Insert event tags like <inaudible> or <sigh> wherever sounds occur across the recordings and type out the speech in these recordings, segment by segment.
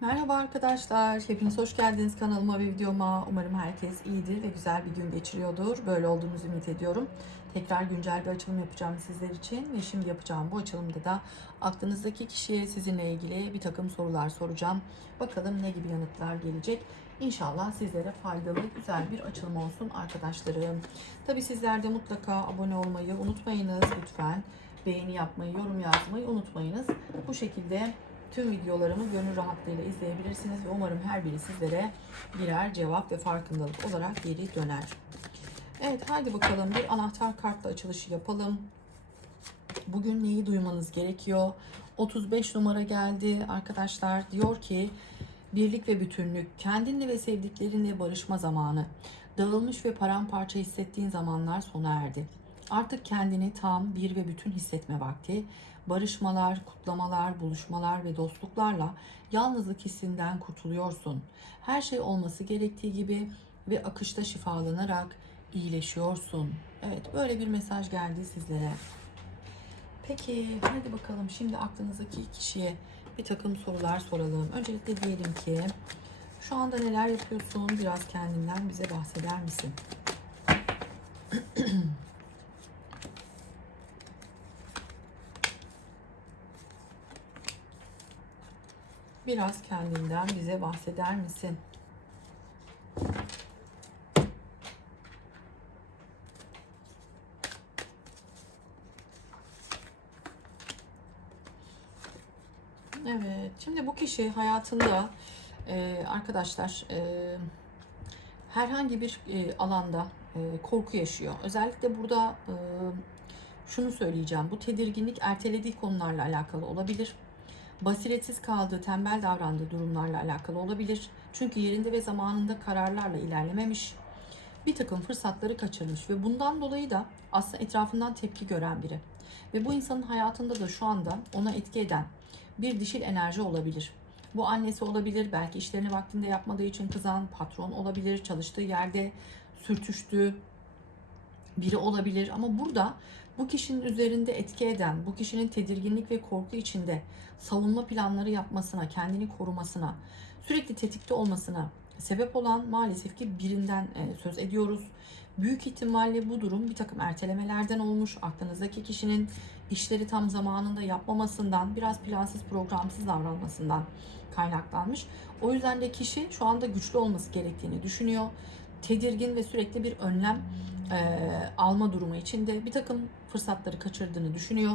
Merhaba arkadaşlar, hepiniz hoş geldiniz kanalıma ve videoma. Umarım herkes iyidir ve güzel bir gün geçiriyordur. Böyle olduğunuzu ümit ediyorum. Tekrar güncel bir açılım yapacağım sizler için ve şimdi yapacağım bu açılımda da aklınızdaki kişiye sizinle ilgili bir takım sorular soracağım. Bakalım ne gibi yanıtlar gelecek. İnşallah sizlere faydalı, güzel bir açılım olsun arkadaşlarım. Tabi sizler de mutlaka abone olmayı unutmayınız lütfen. Beğeni yapmayı, yorum yazmayı unutmayınız. Bu şekilde tüm videolarımı gönül rahatlığıyla izleyebilirsiniz ve umarım her biri sizlere birer cevap ve farkındalık olarak geri döner. Evet haydi bakalım bir anahtar kartla açılışı yapalım. Bugün neyi duymanız gerekiyor? 35 numara geldi arkadaşlar. Diyor ki birlik ve bütünlük, kendinle ve sevdiklerinle barışma zamanı. Dağılmış ve paramparça hissettiğin zamanlar sona erdi. Artık kendini tam bir ve bütün hissetme vakti. Barışmalar, kutlamalar, buluşmalar ve dostluklarla yalnızlık hissinden kurtuluyorsun. Her şey olması gerektiği gibi ve akışta şifalanarak iyileşiyorsun. Evet, böyle bir mesaj geldi sizlere. Peki, hadi bakalım şimdi aklınızdaki kişiye bir takım sorular soralım. Öncelikle diyelim ki şu anda neler yapıyorsun? Biraz kendinden bize bahseder misin? <clears throat> Biraz kendinden bize bahseder misin? Evet, şimdi bu kişi hayatında e, arkadaşlar e, herhangi bir e, alanda korku yaşıyor. Özellikle burada şunu söyleyeceğim. Bu tedirginlik ertelediği konularla alakalı olabilir. Basiretsiz kaldığı, tembel davrandığı durumlarla alakalı olabilir. Çünkü yerinde ve zamanında kararlarla ilerlememiş. Bir takım fırsatları kaçırmış ve bundan dolayı da aslında etrafından tepki gören biri. Ve bu insanın hayatında da şu anda ona etki eden bir dişil enerji olabilir. Bu annesi olabilir, belki işlerini vaktinde yapmadığı için kızan patron olabilir, çalıştığı yerde sürtüştüğü biri olabilir. Ama burada bu kişinin üzerinde etki eden, bu kişinin tedirginlik ve korku içinde savunma planları yapmasına, kendini korumasına, sürekli tetikte olmasına sebep olan maalesef ki birinden e, söz ediyoruz. Büyük ihtimalle bu durum bir takım ertelemelerden olmuş. Aklınızdaki kişinin işleri tam zamanında yapmamasından, biraz plansız, programsız davranmasından kaynaklanmış. O yüzden de kişi şu anda güçlü olması gerektiğini düşünüyor. Tedirgin ve sürekli bir önlem e, alma durumu içinde bir takım fırsatları kaçırdığını düşünüyor.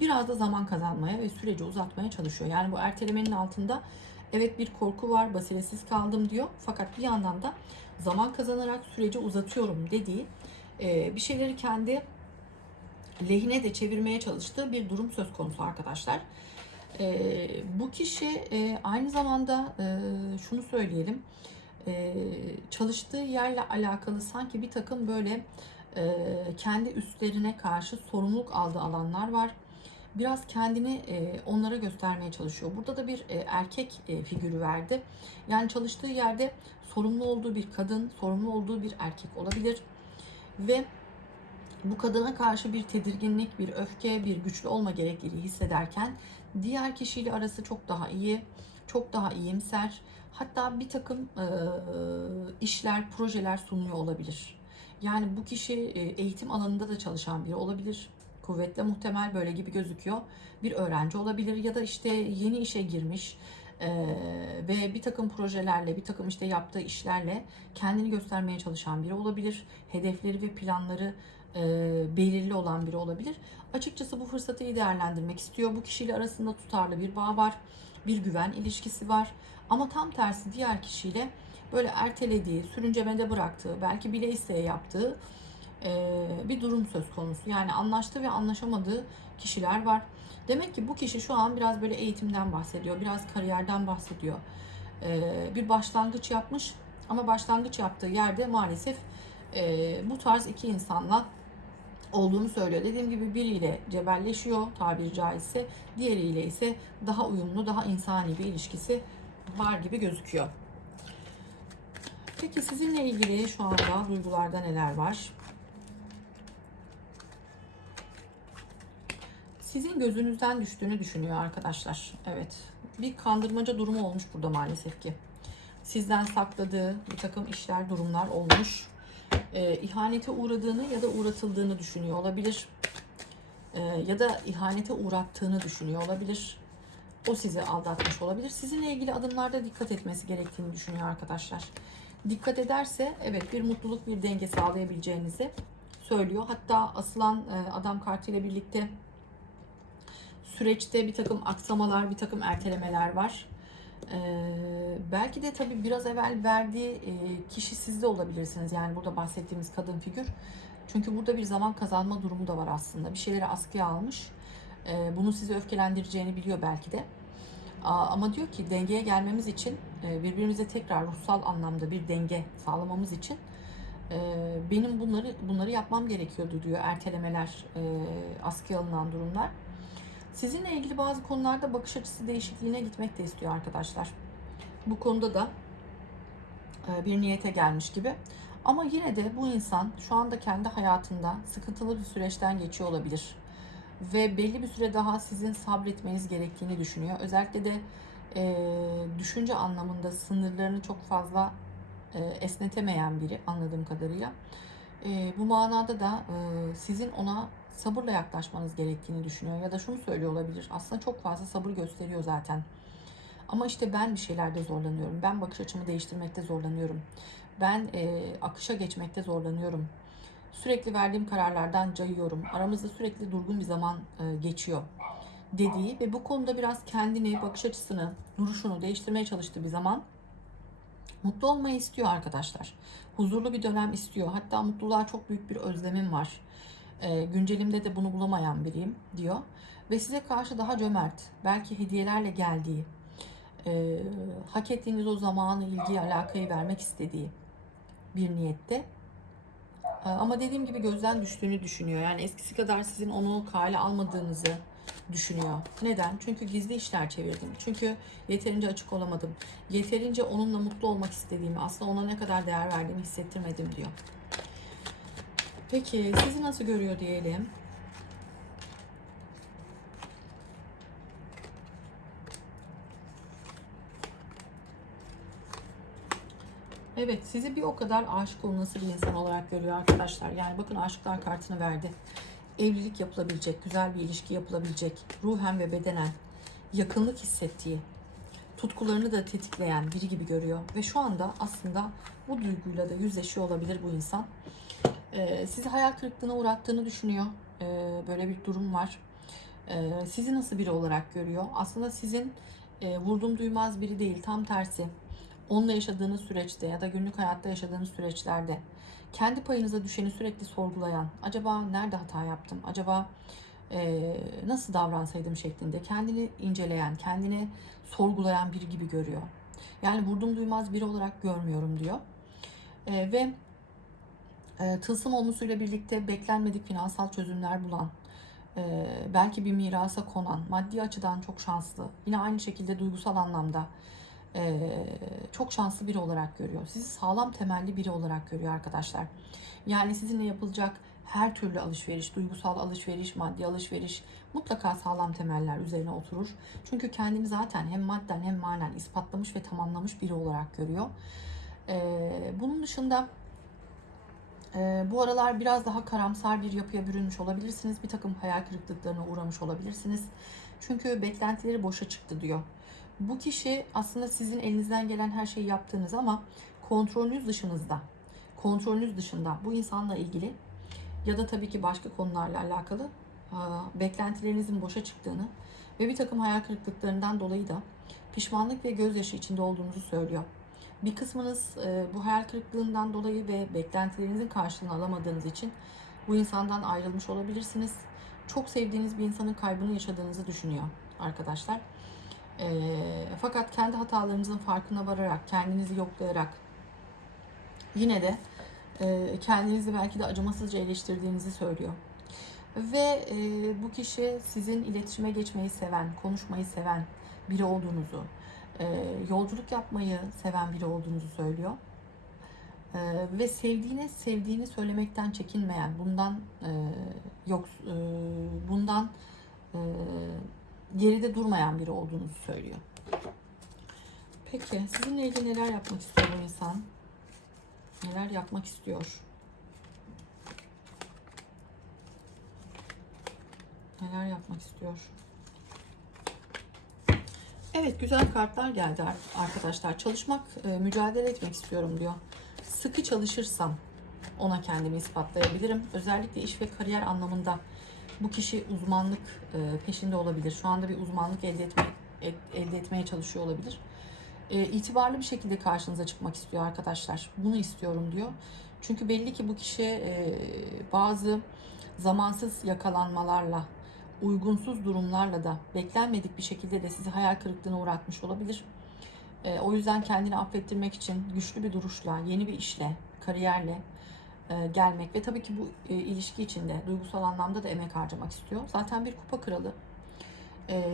Biraz da zaman kazanmaya ve süreci uzatmaya çalışıyor. Yani bu ertelemenin altında evet bir korku var, basiretsiz kaldım diyor. Fakat bir yandan da zaman kazanarak süreci uzatıyorum dediği e, bir şeyleri kendi lehine de çevirmeye çalıştığı bir durum söz konusu arkadaşlar. E, bu kişi e, aynı zamanda e, şunu söyleyelim. E, çalıştığı yerle alakalı sanki bir takım böyle e, kendi üstlerine karşı sorumluluk aldığı alanlar var. Biraz kendini e, onlara göstermeye çalışıyor. Burada da bir e, erkek e, figürü verdi. Yani çalıştığı yerde sorumlu olduğu bir kadın, sorumlu olduğu bir erkek olabilir. Ve bu kadına karşı bir tedirginlik, bir öfke, bir güçlü olma gerekliliği hissederken diğer kişiyle arası çok daha iyi, çok daha iyimser. Hatta bir takım e, işler, projeler sunuyor olabilir. Yani bu kişi eğitim alanında da çalışan biri olabilir. Kuvvetle muhtemel böyle gibi gözüküyor. Bir öğrenci olabilir ya da işte yeni işe girmiş e, ve bir takım projelerle, bir takım işte yaptığı işlerle kendini göstermeye çalışan biri olabilir. Hedefleri ve planları e, belirli olan biri olabilir. Açıkçası bu fırsatı iyi değerlendirmek istiyor. Bu kişiyle arasında tutarlı bir bağ var. Bir güven ilişkisi var. Ama tam tersi diğer kişiyle böyle ertelediği, sürüncemede bıraktığı, belki bile isteye yaptığı bir durum söz konusu. Yani anlaştığı ve anlaşamadığı kişiler var. Demek ki bu kişi şu an biraz böyle eğitimden bahsediyor, biraz kariyerden bahsediyor. Bir başlangıç yapmış ama başlangıç yaptığı yerde maalesef bu tarz iki insanla olduğunu söylüyor. Dediğim gibi biriyle cebelleşiyor tabiri caizse. Diğeriyle ise daha uyumlu, daha insani bir ilişkisi var gibi gözüküyor. Peki sizinle ilgili şu anda duygularda neler var? sizin gözünüzden düştüğünü düşünüyor arkadaşlar. Evet. Bir kandırmaca durumu olmuş burada maalesef ki. Sizden sakladığı bir takım işler, durumlar olmuş. Ee, ihanete uğradığını ya da uğratıldığını düşünüyor olabilir. Ee, ya da ihanete uğrattığını düşünüyor olabilir. O sizi aldatmış olabilir. Sizinle ilgili adımlarda dikkat etmesi gerektiğini düşünüyor arkadaşlar. Dikkat ederse evet bir mutluluk, bir denge sağlayabileceğinizi söylüyor. Hatta asılan e, adam kartıyla birlikte süreçte bir takım aksamalar, bir takım ertelemeler var. Ee, belki de tabii biraz evvel verdiği e, kişi siz de olabilirsiniz. Yani burada bahsettiğimiz kadın figür. Çünkü burada bir zaman kazanma durumu da var aslında. Bir şeyleri askıya almış. Ee, bunu sizi öfkelendireceğini biliyor belki de. Aa, ama diyor ki dengeye gelmemiz için e, birbirimize tekrar ruhsal anlamda bir denge sağlamamız için e, benim bunları bunları yapmam gerekiyordu diyor. Ertelemeler, e, askıya alınan durumlar. Sizinle ilgili bazı konularda bakış açısı değişikliğine gitmek de istiyor arkadaşlar. Bu konuda da e, bir niyete gelmiş gibi. Ama yine de bu insan şu anda kendi hayatında sıkıntılı bir süreçten geçiyor olabilir. Ve belli bir süre daha sizin sabretmeniz gerektiğini düşünüyor. Özellikle de e, düşünce anlamında sınırlarını çok fazla e, esnetemeyen biri anladığım kadarıyla. E, bu manada da e, sizin ona sabırla yaklaşmanız gerektiğini düşünüyor. Ya da şunu söylüyor olabilir. Aslında çok fazla sabır gösteriyor zaten. Ama işte ben bir şeylerde zorlanıyorum. Ben bakış açımı değiştirmekte zorlanıyorum. Ben e, akışa geçmekte zorlanıyorum. Sürekli verdiğim kararlardan cayıyorum. Aramızda sürekli durgun bir zaman e, geçiyor dediği ve bu konuda biraz kendini, bakış açısını, duruşunu değiştirmeye çalıştığı bir zaman mutlu olmayı istiyor arkadaşlar. Huzurlu bir dönem istiyor. Hatta mutluluğa çok büyük bir özlemim var. E, güncelimde de bunu bulamayan biriyim diyor. Ve size karşı daha cömert, belki hediyelerle geldiği, e, hak ettiğiniz o zamanı, ilgiyi, alakayı vermek istediği bir niyette. E, ama dediğim gibi gözden düştüğünü düşünüyor. Yani eskisi kadar sizin onu kale almadığınızı düşünüyor. Neden? Çünkü gizli işler çevirdim. Çünkü yeterince açık olamadım. Yeterince onunla mutlu olmak istediğimi, aslında ona ne kadar değer verdiğimi hissettirmedim diyor. Peki sizi nasıl görüyor diyelim? Evet sizi bir o kadar aşık olması bir insan olarak görüyor arkadaşlar. Yani bakın aşıklar kartını verdi. Evlilik yapılabilecek, güzel bir ilişki yapılabilecek, ruhen ve bedenen yakınlık hissettiği, tutkularını da tetikleyen biri gibi görüyor. Ve şu anda aslında bu duyguyla da yüzleşiyor olabilir bu insan. Ee, sizi hayal kırıklığına uğrattığını düşünüyor. Ee, böyle bir durum var. Ee, sizi nasıl biri olarak görüyor? Aslında sizin e, vurdum duymaz biri değil, tam tersi. Onunla yaşadığınız süreçte ya da günlük hayatta yaşadığınız süreçlerde kendi payınıza düşeni sürekli sorgulayan, acaba nerede hata yaptım, acaba e, nasıl davransaydım şeklinde kendini inceleyen, kendini sorgulayan biri gibi görüyor. Yani vurdum duymaz biri olarak görmüyorum diyor. E, ve e, tılsım olmasıyla birlikte beklenmedik finansal çözümler bulan, e, belki bir mirasa konan, maddi açıdan çok şanslı, yine aynı şekilde duygusal anlamda e, çok şanslı biri olarak görüyor. Sizi sağlam temelli biri olarak görüyor arkadaşlar. Yani sizinle yapılacak her türlü alışveriş, duygusal alışveriş, maddi alışveriş mutlaka sağlam temeller üzerine oturur. Çünkü kendini zaten hem madden hem manen ispatlamış ve tamamlamış biri olarak görüyor. Ee, bunun dışında e, bu aralar biraz daha karamsar bir yapıya bürünmüş olabilirsiniz. Bir takım hayal kırıklıklarına uğramış olabilirsiniz. Çünkü beklentileri boşa çıktı diyor. Bu kişi aslında sizin elinizden gelen her şeyi yaptığınız ama kontrolünüz dışınızda. Kontrolünüz dışında bu insanla ilgili ya da tabii ki başka konularla alakalı beklentilerinizin boşa çıktığını ve bir takım hayal kırıklıklarından dolayı da pişmanlık ve gözyaşı içinde olduğunuzu söylüyor. Bir kısmınız e, bu hayal kırıklığından dolayı ve beklentilerinizin karşılığını alamadığınız için bu insandan ayrılmış olabilirsiniz. Çok sevdiğiniz bir insanın kaybını yaşadığınızı düşünüyor arkadaşlar. E, fakat kendi hatalarınızın farkına vararak, kendinizi yoklayarak yine de e, kendinizi belki de acımasızca eleştirdiğinizi söylüyor. Ve bu kişi sizin iletişime geçmeyi seven, konuşmayı seven biri olduğunuzu, e, yolculuk yapmayı seven biri olduğunuzu söylüyor. E, ve sevdiğini sevdiğini söylemekten çekinmeyen, bundan e, yok, e, bundan e, geride durmayan biri olduğunuzu söylüyor. Peki sizinle ilgili neler yapmak istiyor bu insan? Neler yapmak istiyor? Neler yapmak istiyor? Evet güzel kartlar geldi ar- arkadaşlar. Çalışmak, e, mücadele etmek istiyorum diyor. Sıkı çalışırsam ona kendimi ispatlayabilirim. Özellikle iş ve kariyer anlamında bu kişi uzmanlık e, peşinde olabilir. Şu anda bir uzmanlık elde etme, elde etmeye çalışıyor olabilir. E, itibarlı bir şekilde karşınıza çıkmak istiyor arkadaşlar. Bunu istiyorum diyor. Çünkü belli ki bu kişi bazı zamansız yakalanmalarla, uygunsuz durumlarla da beklenmedik bir şekilde de sizi hayal kırıklığına uğratmış olabilir. E, o yüzden kendini affettirmek için güçlü bir duruşla, yeni bir işle, kariyerle e, gelmek ve tabii ki bu e, ilişki içinde duygusal anlamda da emek harcamak istiyor. Zaten bir kupa kralı. E,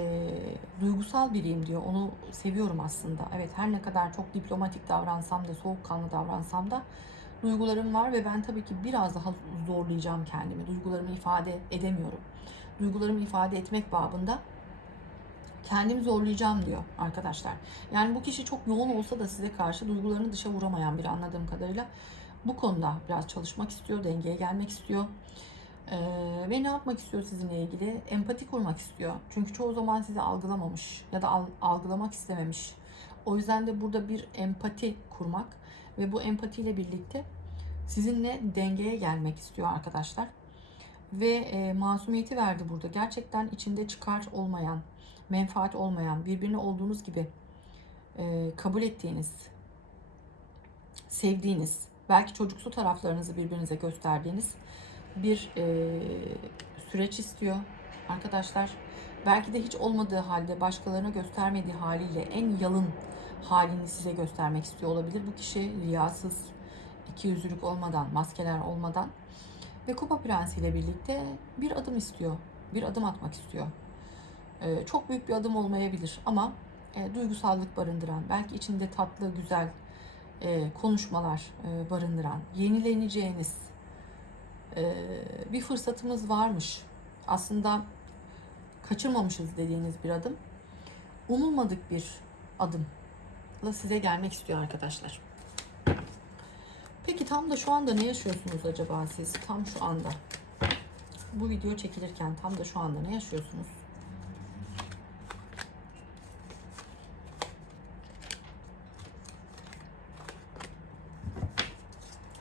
duygusal biriyim diyor. Onu seviyorum aslında. Evet her ne kadar çok diplomatik davransam da, soğukkanlı davransam da duygularım var ve ben tabii ki biraz daha zorlayacağım kendimi. Duygularımı ifade edemiyorum. Duygularımı ifade etmek babında kendimi zorlayacağım diyor arkadaşlar. Yani bu kişi çok yoğun olsa da size karşı duygularını dışa vuramayan biri anladığım kadarıyla. Bu konuda biraz çalışmak istiyor, dengeye gelmek istiyor. Ee, ve ne yapmak istiyor sizinle ilgili? Empati kurmak istiyor. Çünkü çoğu zaman sizi algılamamış ya da al- algılamak istememiş. O yüzden de burada bir empati kurmak ve bu empatiyle birlikte sizinle dengeye gelmek istiyor arkadaşlar. Ve e, masumiyeti verdi burada. Gerçekten içinde çıkar olmayan, menfaat olmayan, birbirini olduğunuz gibi e, kabul ettiğiniz, sevdiğiniz, belki çocuksu taraflarınızı birbirinize gösterdiğiniz bir e, süreç istiyor arkadaşlar. Belki de hiç olmadığı halde başkalarına göstermediği haliyle en yalın halini size göstermek istiyor olabilir. Bu kişi riyasız, iki yüzlülük olmadan, maskeler olmadan ve Kupa Prensi ile birlikte bir adım istiyor. Bir adım atmak istiyor. Ee, çok büyük bir adım olmayabilir ama e, duygusallık barındıran, belki içinde tatlı, güzel e, konuşmalar e, barındıran, yenileneceğiniz e, bir fırsatımız varmış. Aslında kaçırmamışız dediğiniz bir adım. Umulmadık bir adımla size gelmek istiyor arkadaşlar. Peki tam da şu anda ne yaşıyorsunuz acaba siz? Tam şu anda. Bu video çekilirken tam da şu anda ne yaşıyorsunuz?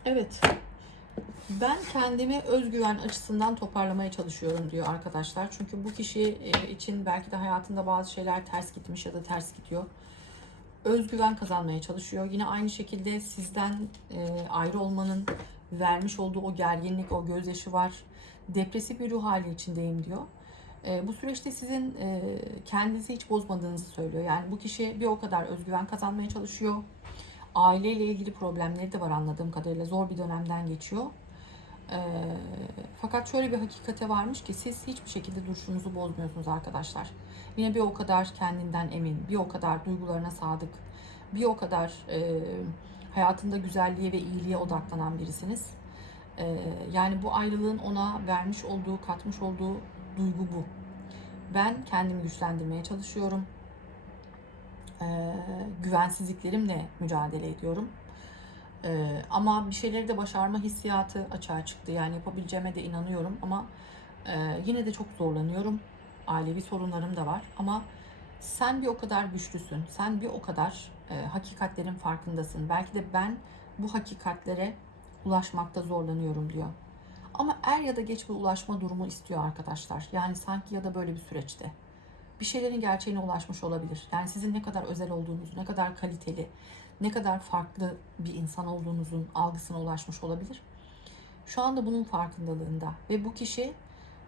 Evet. Ben kendimi özgüven açısından toparlamaya çalışıyorum diyor arkadaşlar. Çünkü bu kişi e, için belki de hayatında bazı şeyler ters gitmiş ya da ters gidiyor. Özgüven kazanmaya çalışıyor. Yine aynı şekilde sizden e, ayrı olmanın vermiş olduğu o gerginlik, o gözyaşı var. Depresif bir ruh hali içindeyim diyor. E, bu süreçte sizin e, kendinizi hiç bozmadığınızı söylüyor. Yani bu kişi bir o kadar özgüven kazanmaya çalışıyor. Aileyle ilgili problemleri de var anladığım kadarıyla. Zor bir dönemden geçiyor. E, fakat şöyle bir hakikate varmış ki siz hiçbir şekilde duruşunuzu bozmuyorsunuz arkadaşlar. Yine bir o kadar kendinden emin, bir o kadar duygularına sadık, bir o kadar e, hayatında güzelliğe ve iyiliğe odaklanan birisiniz. E, yani bu ayrılığın ona vermiş olduğu, katmış olduğu duygu bu. Ben kendimi güçlendirmeye çalışıyorum. E, güvensizliklerimle mücadele ediyorum. E, ama bir şeyleri de başarma hissiyatı açığa çıktı. Yani yapabileceğime de inanıyorum ama e, yine de çok zorlanıyorum. Ailevi sorunlarım da var ama sen bir o kadar güçlüsün. Sen bir o kadar e, hakikatlerin farkındasın. Belki de ben bu hakikatlere ulaşmakta zorlanıyorum diyor. Ama er ya da geç bir ulaşma durumu istiyor arkadaşlar. Yani sanki ya da böyle bir süreçte. Bir şeylerin gerçeğine ulaşmış olabilir. Yani sizin ne kadar özel olduğunuzu, ne kadar kaliteli, ne kadar farklı bir insan olduğunuzun algısına ulaşmış olabilir. Şu anda bunun farkındalığında ve bu kişi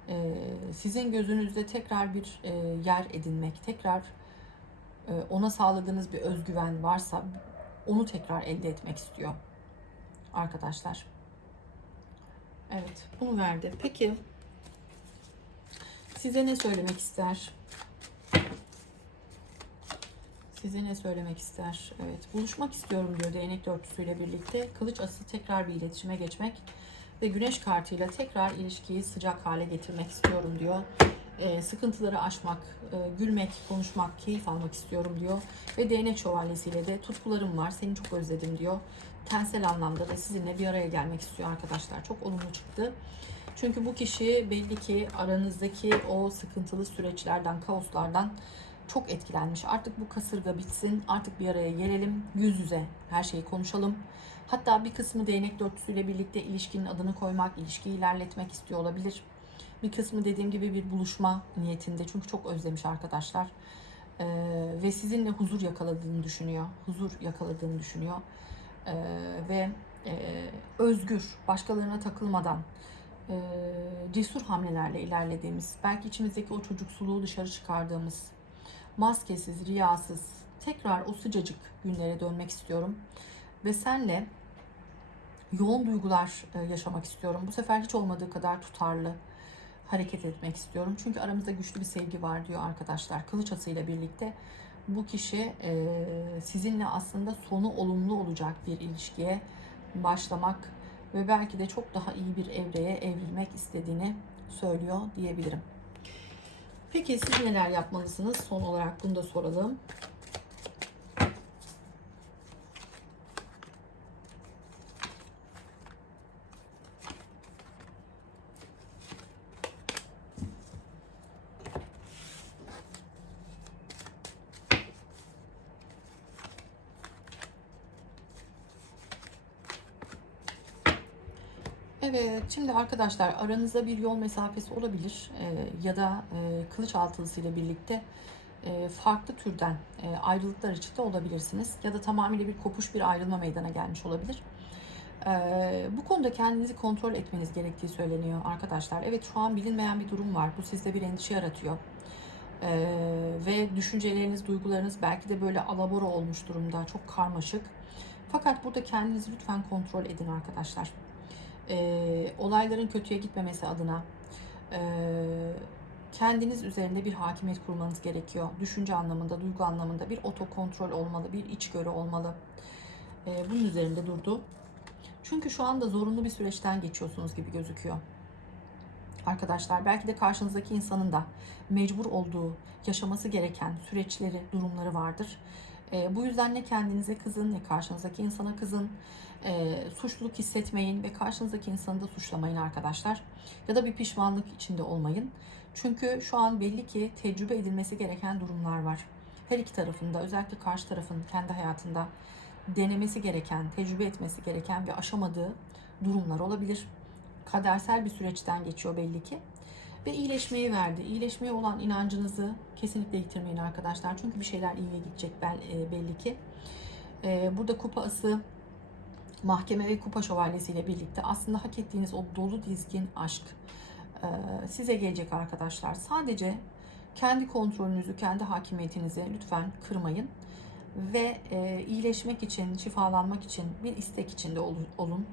e, sizin gözünüzde tekrar bir e, yer edinmek, tekrar e, ona sağladığınız bir özgüven varsa onu tekrar elde etmek istiyor arkadaşlar. Evet, bunu verdi. Peki size ne söylemek ister? Size ne söylemek ister? Evet, buluşmak istiyorum diyor değnek dörtlüsüyle birlikte. Kılıç ası tekrar bir iletişime geçmek ve güneş kartıyla tekrar ilişkiyi sıcak hale getirmek istiyorum diyor. e, sıkıntıları aşmak, e, gülmek, konuşmak, keyif almak istiyorum diyor. Ve değnek şövalyesiyle de tutkularım var, seni çok özledim diyor. Tensel anlamda da sizinle bir araya gelmek istiyor arkadaşlar. Çok olumlu çıktı. Çünkü bu kişi belli ki aranızdaki o sıkıntılı süreçlerden, kaoslardan çok etkilenmiş. Artık bu kasırga bitsin, artık bir araya gelelim, yüz yüze her şeyi konuşalım. Hatta bir kısmı değnek dörtlüsüyle birlikte ilişkinin adını koymak, ilişkiyi ilerletmek istiyor olabilir. Bir kısmı dediğim gibi bir buluşma niyetinde çünkü çok özlemiş arkadaşlar. Ee, ve sizinle huzur yakaladığını düşünüyor. Huzur yakaladığını düşünüyor. Ee, ve e, özgür, başkalarına takılmadan, e, cesur hamlelerle ilerlediğimiz, belki içimizdeki o çocuksuluğu dışarı çıkardığımız, maskesiz, riyasız, tekrar o sıcacık günlere dönmek istiyorum. Ve senle yoğun duygular e, yaşamak istiyorum. Bu sefer hiç olmadığı kadar tutarlı hareket etmek istiyorum. Çünkü aramızda güçlü bir sevgi var diyor arkadaşlar. Kılıç atıyla birlikte bu kişi e, sizinle aslında sonu olumlu olacak bir ilişkiye başlamak ve belki de çok daha iyi bir evreye evrilmek istediğini söylüyor diyebilirim. Peki siz neler yapmalısınız? Son olarak bunu da soralım. Evet, şimdi arkadaşlar aranızda bir yol mesafesi olabilir Ee, ya da e, kılıç altılısıyla birlikte e, farklı türden e, ayrılıklar içinde olabilirsiniz ya da tamamıyla bir kopuş bir ayrılma meydana gelmiş olabilir. Ee, bu konuda kendinizi kontrol etmeniz gerektiği söyleniyor arkadaşlar. Evet şu an bilinmeyen bir durum var. Bu sizde bir endişe yaratıyor. Ee, ve düşünceleriniz, duygularınız belki de böyle alabora olmuş durumda. Çok karmaşık. Fakat burada kendinizi lütfen kontrol edin arkadaşlar e, olayların kötüye gitmemesi adına e, kendiniz üzerinde bir hakimiyet kurmanız gerekiyor. Düşünce anlamında, duygu anlamında bir otokontrol olmalı, bir içgörü olmalı. E, bunun üzerinde durdu. Çünkü şu anda zorunlu bir süreçten geçiyorsunuz gibi gözüküyor. Arkadaşlar belki de karşınızdaki insanın da mecbur olduğu, yaşaması gereken süreçleri, durumları vardır. E, bu yüzden ne kendinize kızın ne karşınızdaki insana kızın. E, suçluluk hissetmeyin ve karşınızdaki insanı da suçlamayın arkadaşlar. Ya da bir pişmanlık içinde olmayın. Çünkü şu an belli ki tecrübe edilmesi gereken durumlar var. Her iki tarafında özellikle karşı tarafın kendi hayatında denemesi gereken, tecrübe etmesi gereken ve aşamadığı durumlar olabilir. Kadersel bir süreçten geçiyor belli ki. Ve iyileşmeyi verdi. İyileşmeye olan inancınızı kesinlikle yitirmeyin arkadaşlar. Çünkü bir şeyler iyiye gidecek e, belli ki. E, burada kupa ası mahkeme ve kupa şövalyesiyle birlikte aslında hak ettiğiniz o dolu dizgin aşk e, size gelecek arkadaşlar. Sadece kendi kontrolünüzü, kendi hakimiyetinizi lütfen kırmayın ve iyileşmek için, şifalanmak için bir istek içinde olun.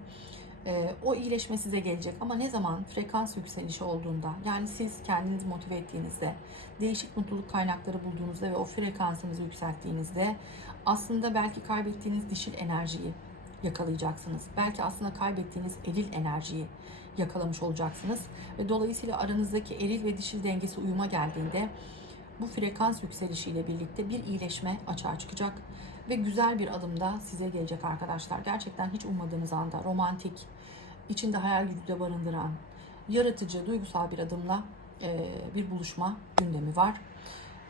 E, o iyileşme size gelecek. Ama ne zaman? Frekans yükselişi olduğunda. Yani siz kendinizi motive ettiğinizde değişik mutluluk kaynakları bulduğunuzda ve o frekansınızı yükselttiğinizde aslında belki kaybettiğiniz dişil enerjiyi yakalayacaksınız. Belki aslında kaybettiğiniz eril enerjiyi yakalamış olacaksınız. Ve dolayısıyla aranızdaki eril ve dişil dengesi uyuma geldiğinde bu frekans yükselişiyle birlikte bir iyileşme açığa çıkacak ve güzel bir adım da size gelecek arkadaşlar. Gerçekten hiç ummadığınız anda romantik, içinde hayal gücü de barındıran, yaratıcı, duygusal bir adımla e, bir buluşma gündemi var.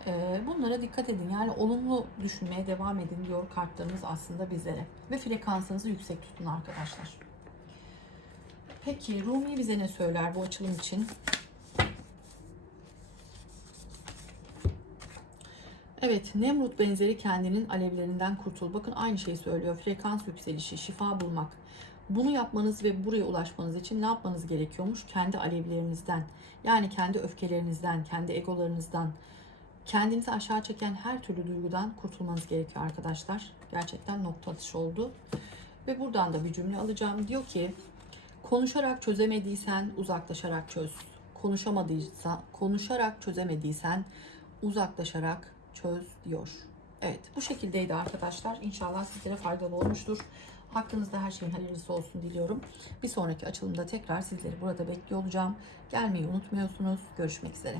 E, bunlara dikkat edin. Yani olumlu düşünmeye devam edin diyor kartlarımız aslında bizlere. Ve frekansınızı yüksek tutun arkadaşlar. Peki Rumi bize ne söyler bu açılım için? Evet, Nemrut benzeri kendinin alevlerinden kurtul. Bakın aynı şeyi söylüyor. Frekans yükselişi, şifa bulmak. Bunu yapmanız ve buraya ulaşmanız için ne yapmanız gerekiyormuş? Kendi alevlerinizden, yani kendi öfkelerinizden, kendi egolarınızdan, kendinizi aşağı çeken her türlü duygudan kurtulmanız gerekiyor arkadaşlar. Gerçekten nokta atışı oldu. Ve buradan da bir cümle alacağım. Diyor ki, konuşarak çözemediysen uzaklaşarak çöz. Konuşamadıysa, konuşarak çözemediysen uzaklaşarak çöz diyor. Evet bu şekildeydi arkadaşlar. İnşallah sizlere faydalı olmuştur. Hakkınızda her şeyin hayırlısı olsun diliyorum. Bir sonraki açılımda tekrar sizleri burada bekliyor olacağım. Gelmeyi unutmuyorsunuz. Görüşmek üzere.